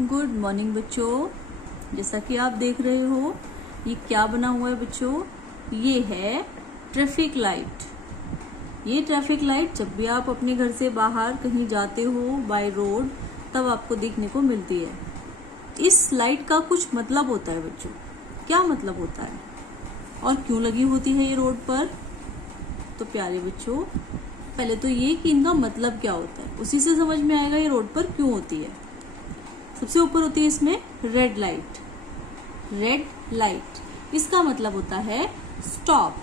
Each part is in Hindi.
गुड मॉर्निंग बच्चों। जैसा कि आप देख रहे हो ये क्या बना हुआ है बच्चों, ये है ट्रैफिक लाइट। ये ट्रैफिक लाइट जब भी आप अपने घर से बाहर कहीं जाते हो बाय रोड तब आपको देखने को मिलती है। इस लाइट का कुछ मतलब होता है बच्चों, क्या मतलब होता है और क्यों लगी होती है ये रोड पर। तो प्यारे बच्चों, पहले तो ये कि इनका मतलब क्या होता है उसी से समझ में आएगा ये रोड पर क्यों होती है। सबसे ऊपर होती है इसमें रेड लाइट। रेड लाइट इसका मतलब होता है स्टॉप,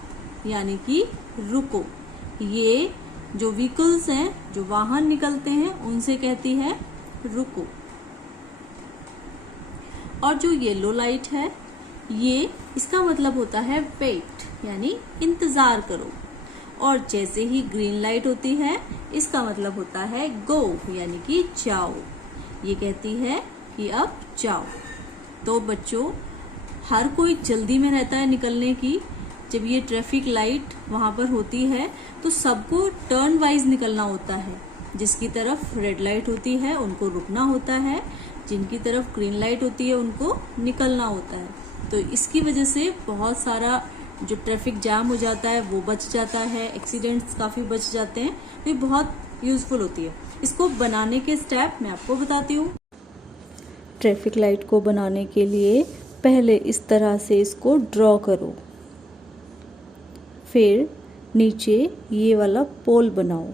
यानी कि रुको। ये जो व्हीकल्स हैं, जो वाहन निकलते हैं, उनसे कहती है रुको। और जो येलो लाइट है ये इसका मतलब होता है वेट, यानी इंतजार करो। और जैसे ही ग्रीन लाइट होती है इसका मतलब होता है गो, यानी कि जाओ। ये कहती है कि अब जाओ। तो बच्चों, हर कोई जल्दी में रहता है निकलने की। जब ये ट्रैफिक लाइट वहां पर होती है तो सबको टर्न वाइज निकलना होता है। जिसकी तरफ रेड लाइट होती है उनको रुकना होता है, जिनकी तरफ ग्रीन लाइट होती है उनको निकलना होता है। तो इसकी वजह से बहुत सारा जो ट्रैफिक जाम हो जाता है वो बच जाता है, एक्सीडेंट्स काफी बच जाते हैं। तो ये बहुत यूजफुल होती है। इसको बनाने के स्टेप मैं आपको बताती हूँ। ट्रैफिक लाइट को बनाने के लिए पहले इस तरह से इसको ड्रॉ करो, फिर नीचे ये वाला पोल बनाओ।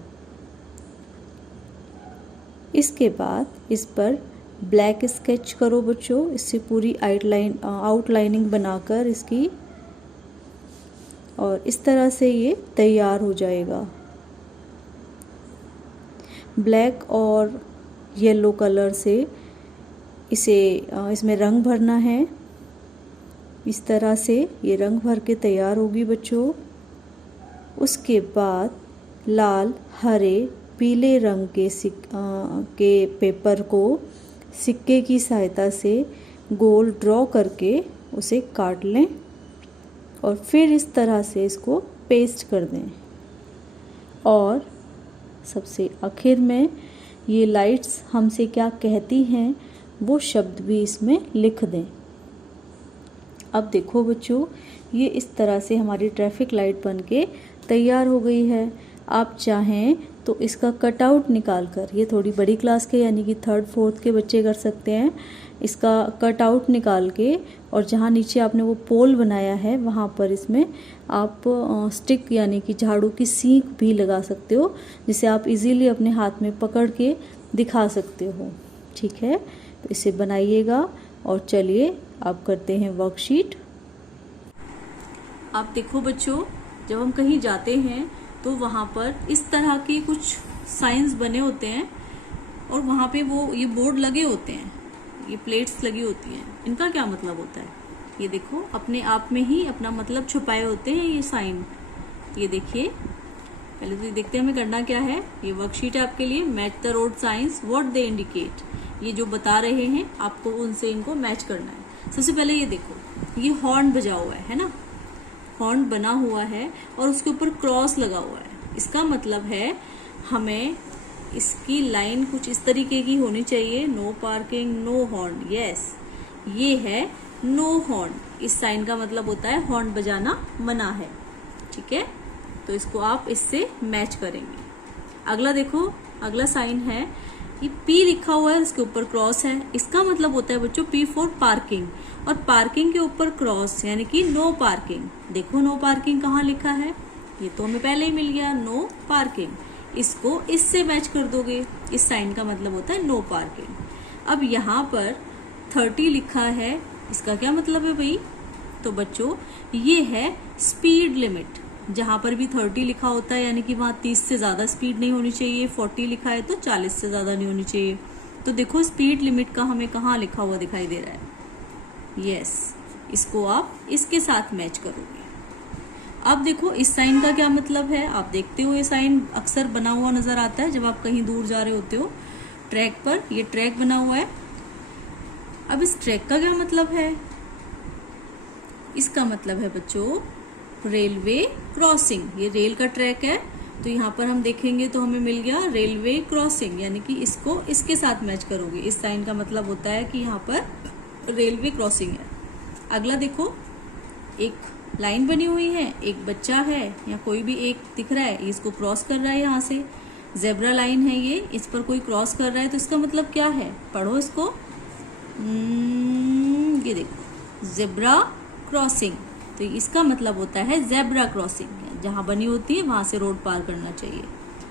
इसके बाद इस पर ब्लैक स्केच करो बच्चों, इससे पूरी आउटलाइनिंग बनाकर इसकी, और इस तरह से ये तैयार हो जाएगा। ब्लैक और येलो कलर से इसमें रंग भरना है। इस तरह से ये रंग भर के तैयार होगी बच्चों। उसके बाद लाल, हरे, पीले रंग के पेपर को सिक्के की सहायता से गोल ड्रॉ करके उसे काट लें और फिर इस तरह से इसको पेस्ट कर दें। और सबसे आखिर में ये लाइट्स हमसे क्या कहती हैं वो शब्द भी इसमें लिख दें। अब देखो बच्चों, ये इस तरह से हमारी ट्रैफिक लाइट बनके तैयार हो गई है। आप चाहें तो इसका कटआउट निकाल कर, ये थोड़ी बड़ी क्लास के यानी कि 3rd 4th के बच्चे कर सकते हैं। इसका कटआउट निकाल के और जहाँ नीचे आपने वो पोल बनाया है वहाँ पर इसमें आप स्टिक यानी कि झाड़ू की सीख भी लगा सकते हो, जिसे आप इजीली अपने हाथ में पकड़ के दिखा सकते हो। ठीक है, तो इसे बनाइएगा। और चलिए आप करते हैं वर्कशीट। आप देखो बच्चों, जब हम कहीं जाते हैं तो वहाँ पर इस तरह के कुछ साइंस बने होते हैं और वहाँ पे वो ये बोर्ड लगे होते हैं, ये प्लेट्स लगी होती हैं। इनका क्या मतलब होता है ये देखो, अपने आप में ही अपना मतलब छुपाए होते हैं ये साइन। ये देखिए, पहले तो ये देखते हैं हमें करना क्या है। ये वर्कशीट है आपके लिए। Match the road science what they indicate. ये जो बता रहे हैं आपको उनसे इनको मैच करना है। सबसे पहले ये देखो, ये हॉर्न बजा हुआ है ना, हॉर्न बना हुआ है और उसके ऊपर क्रॉस लगा हुआ है। इसका मतलब है हमें इसकी लाइन कुछ इस तरीके की होनी चाहिए, no parking, no horn. Yes, ये है नो हॉर्न। इस साइन का मतलब होता है हॉर्न बजाना मना है। ठीक है, तो इसको आप इससे मैच करेंगे। अगला देखो, अगला साइन है, ये P लिखा हुआ है, इसके ऊपर क्रॉस है। इसका मतलब होता है बच्चों P फॉर पार्किंग, और पार्किंग के ऊपर क्रॉस यानी कि नो पार्किंग। देखो नो पार्किंग कहाँ लिखा है, ये तो हमें पहले ही मिल गया, नो पार्किंग। इसको इससे मैच कर दोगे, इस साइन का मतलब होता है नो पार्किंग। अब यहाँ पर 30 लिखा है, इसका क्या मतलब है भाई? तो बच्चों ये है स्पीड लिमिट। जहां पर भी 30 लिखा होता है यानी कि वहां 30 से ज्यादा स्पीड नहीं होनी चाहिए। 40 लिखा है तो 40 से ज्यादा नहीं होनी चाहिए। तो देखो स्पीड लिमिट का हमें कहाँ लिखा हुआ दिखाई दे रहा है। यस, इसको आप इसके साथ मैच करोगे। अब देखो इस साइन का क्या मतलब है, आप देखते हो ये साइन अक्सर बना हुआ नजर आता है जब आप कहीं दूर जा रहे होते हो ट्रैक पर। ये ट्रैक बना हुआ है। अब इस ट्रैक का क्या मतलब है? इसका मतलब है बच्चों रेलवे क्रॉसिंग। ये रेल का ट्रैक है तो यहाँ पर हम देखेंगे तो हमें मिल गया रेलवे क्रॉसिंग, यानी कि इसको इसके साथ मैच करोगे। इस साइन का मतलब होता है कि यहाँ पर रेलवे क्रॉसिंग है। अगला देखो, एक लाइन बनी हुई है, एक बच्चा है या कोई भी एक दिख रहा है, इसको क्रॉस कर रहा है। यहाँ से जेब्रा लाइन है ये, इस पर कोई क्रॉस कर रहा है, तो इसका मतलब क्या है, पढ़ो इसको। ये देखो, जेब्रा क्रॉसिंग, तो इसका मतलब होता है जेब्रा क्रॉसिंग, जहाँ बनी होती है वहां से रोड पार करना चाहिए।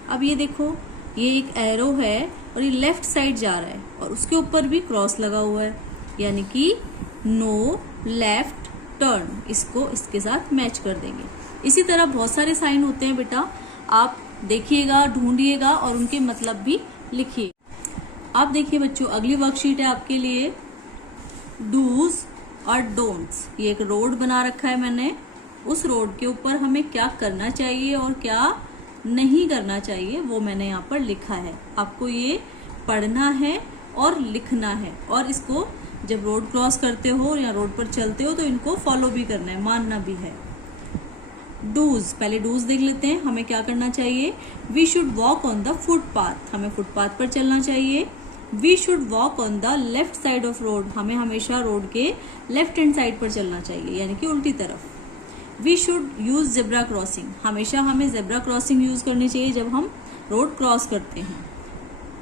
अब ये देखो, ये एक एरो है और ये लेफ्ट साइड जा रहा है और उसके ऊपर भी क्रॉस लगा हुआ है, यानी कि नो लेफ्ट टर्न, इसको इसके साथ मैच कर देंगे। इसी तरह बहुत सारे साइन होते हैं बेटा, आप देखिएगा, ढूंढिएगा और उनके मतलब भी लिखिए। अब देखिए बच्चों, अगली वर्कशीट है आपके लिए डूज और डोंट्स। ये एक रोड बना रखा है मैंने, उस रोड के ऊपर हमें क्या करना चाहिए और क्या नहीं करना चाहिए वो मैंने यहाँ पर लिखा है। आपको ये पढ़ना है और लिखना है, और इसको जब रोड क्रॉस करते हो या रोड पर चलते हो तो इनको फॉलो भी करना है, मानना भी है। डूज, पहले डूज देख लेते हैं। हमें क्या करना चाहिए, we should walk on the footpath, हमें फुटपाथ पर चलना चाहिए। We should walk on the left side of road, हमें हमेशा रोड के लेफ्ट हैंड साइड पर चलना चाहिए, यानी कि उल्टी तरफ। We should use zebra crossing, हमेशा हमें जेब्रा क्रॉसिंग यूज करनी चाहिए जब हम रोड क्रॉस करते हैं।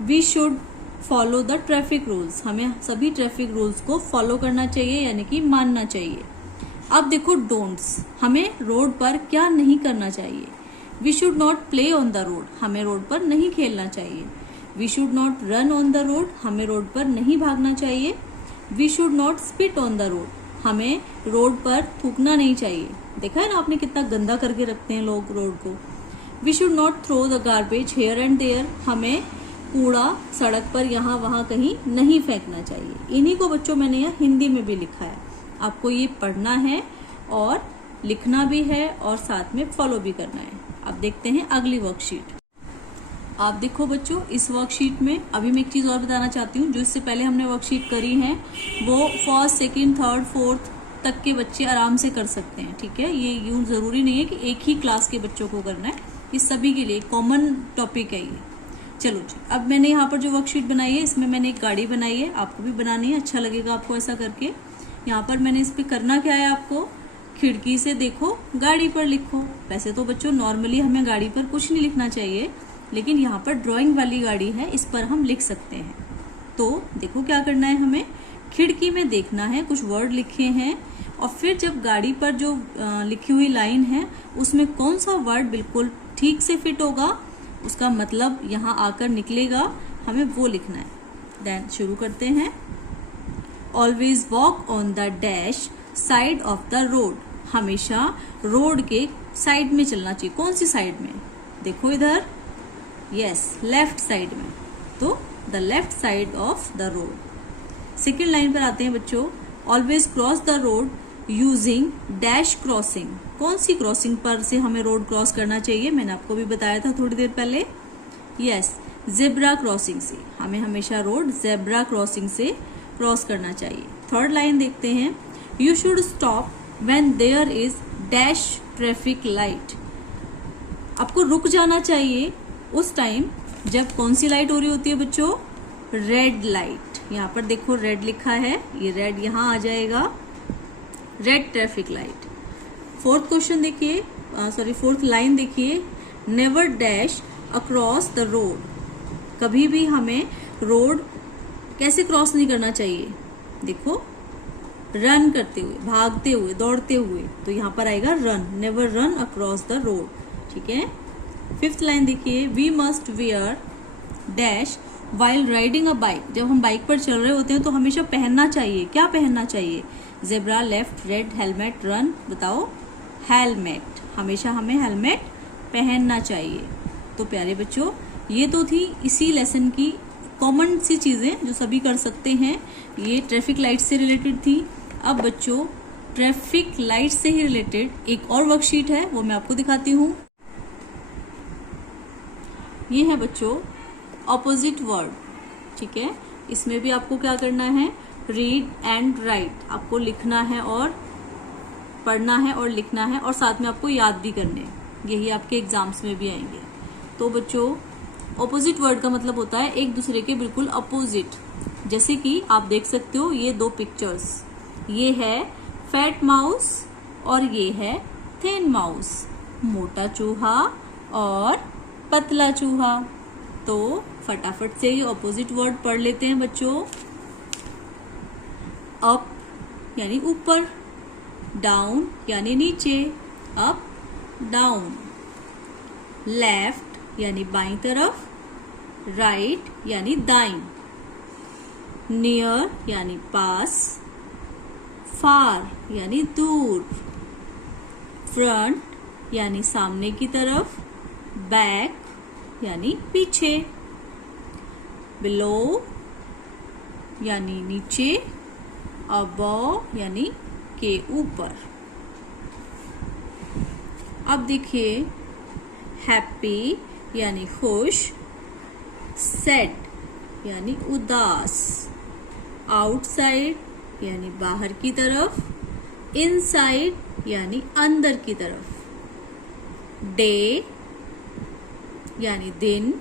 We should follow the traffic rules, हमें सभी ट्रैफिक रूल्स को फॉलो करना चाहिए, यानी कि मानना चाहिए। अब देखो डोंट्स, हमें रोड पर क्या नहीं करना चाहिए। We should not play on the road, हमें रोड पर नहीं खेलना चाहिए। We should not run on the road, हमें रोड पर नहीं भागना चाहिए। We should not spit on the road, हमें रोड पर थूकना नहीं चाहिए। देखा है ना आपने, कितना गंदा करके रखते हैं लोग रोड को। We should not throw the garbage here and there, हमें कूड़ा सड़क पर यहाँ वहाँ कहीं नहीं फेंकना चाहिए। इन्हीं को बच्चों मैंने यहाँ हिंदी में भी लिखा है, आपको ये पढ़ना है और लिखना भी है और साथ में फॉलो भी करना है। अब देखते हैं अगली वर्कशीट। आप देखो बच्चों, इस वर्कशीट में अभी मैं एक चीज और बताना चाहती हूँ। जो इससे पहले हमने वर्कशीट करी है वो फर्स्ट, सेकंड, थर्ड, फोर्थ तक के बच्चे आराम से कर सकते हैं, ठीक है। ये यूं जरूरी नहीं है कि एक ही क्लास के बच्चों को करना है, ये सभी के लिए कॉमन टॉपिक है ये। चलो जी, अब मैंने यहाँ पर जो वर्कशीट बनाई है इसमें मैंने एक गाड़ी बनाई है, आपको भी बनानी है, अच्छा लगेगा आपको ऐसा करके। यहाँ पर मैंने इस पे करना क्या है, आपको खिड़की से देखो, गाड़ी पर लिखो। वैसे तो बच्चों नॉर्मली हमें गाड़ी पर कुछ नहीं लिखना चाहिए, लेकिन यहाँ पर ड्राइंग वाली गाड़ी है, इस पर हम लिख सकते हैं। तो देखो क्या करना है, हमें खिड़की में देखना है, कुछ वर्ड लिखे हैं, और फिर जब गाड़ी पर जो लिखी हुई लाइन है उसमें कौन सा वर्ड बिल्कुल ठीक से फिट होगा, उसका मतलब यहाँ आकर निकलेगा, हमें वो लिखना है। देन शुरू करते हैं। Always walk on the dash side of the road, हमेशा रोड के साइड में चलना चाहिए। कौन सी साइड में, देखो इधर, यस, लेफ्ट साइड में, तो the left side of the road. Second line पर आते हैं बच्चों। Always cross the road using dash crossing, कौन सी क्रॉसिंग पर से हमें रोड क्रॉस करना चाहिए, मैंने आपको भी बताया था थोड़ी देर पहले, यस, जेब्रा क्रॉसिंग से, हमें हमेशा रोड जेब्रा क्रॉसिंग से क्रॉस करना चाहिए। थर्ड लाइन देखते हैं। You should stop when there is dash traffic light, आपको रुक जाना चाहिए उस टाइम जब कौन सी लाइट हो रही होती है बच्चों, रेड लाइट। यहाँ पर देखो रेड लिखा है, ये रेड यहाँ आ जाएगा, red traffic light. Fourth question देखिए, फोर्थ लाइन देखिए। Never dash across the road, कभी भी हमें रोड कैसे क्रॉस नहीं करना चाहिए, देखो रन करते हुए, भागते हुए, दौड़ते हुए, तो यहाँ पर आएगा run, never run across the road, ठीक है। फिफ्थ लाइन देखिए। We must wear dash while riding a bike, जब हम बाइक पर चल रहे होते हैं तो हमेशा पहनना चाहिए, क्या पहनना चाहिए, zebra, left, red, helmet, run, बताओ, हेलमेट, हमेशा हमें हेलमेट पहनना चाहिए। तो प्यारे बच्चों, ये तो थी इसी लेसन की कॉमन सी चीजें जो सभी कर सकते हैं, ये ट्रैफिक लाइट से रिलेटेड थी। अब बच्चों ट्रैफिक लाइट से ही रिलेटेड एक और वर्कशीट है, वो मैं आपको दिखाती हूँ। ये है बच्चों ऑपोजिट वर्ड, ठीक है। इसमें भी आपको क्या करना है, रीड एंड राइट, आपको लिखना है और पढ़ना है और लिखना है, और साथ में आपको याद भी करने हैं, यही आपके एग्जाम्स में भी आएंगे। तो बच्चों ऑपोजिट वर्ड का मतलब होता है एक दूसरे के बिल्कुल अपोजिट। जैसे कि आप देख सकते हो ये दो पिक्चर्स, ये है फैट माउस और ये है थिन माउस, मोटा चूहा और पतला चूहा। तो फटाफट से ये ऑपोजिट वर्ड पढ़ लेते हैं बच्चों। अप यानी ऊपर, डाउन यानी नीचे, अप डाउन। लेफ्ट यानी बाईं तरफ, राइट यानी दाईं। नियर यानी पास, फार यानी दूर। फ्रंट यानी सामने की तरफ, बैक यानी पीछे। बिलो यानी नीचे, अबव यानी के ऊपर। अब देखिए हैप्पी यानी खुश, सैड यानी उदास। आउटसाइड यानी बाहर की तरफ, इनसाइड यानी अंदर की तरफ। डे यानी दिन,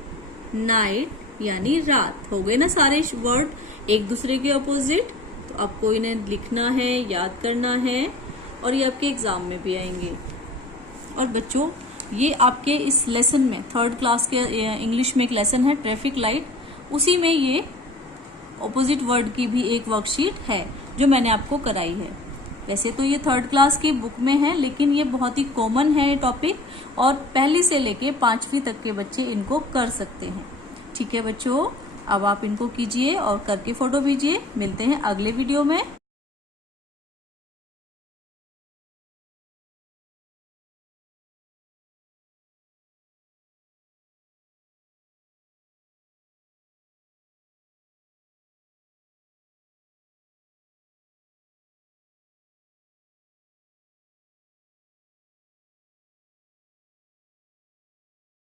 नाइट यानी रात। हो गए ना सारे वर्ड एक दूसरे के अपोजिट। तो आपको इन्हें लिखना है, याद करना है और ये आपके एग्जाम में भी आएंगे। और बच्चों ये आपके इस लेसन में, थर्ड क्लास के इंग्लिश में एक लेसन है ट्रैफिक लाइट, उसी में ये ऑपोजिट वर्ड की भी एक वर्कशीट है जो मैंने आपको कराई है। वैसे तो ये थर्ड क्लास की बुक में है, लेकिन ये बहुत ही कॉमन है टॉपिक और पहली से लेके 5वीं तक के बच्चे इनको कर सकते हैं। ठीक है बच्चों, अब आप इनको कीजिए और करके फोटो भेजिए। मिलते हैं अगले वीडियो में।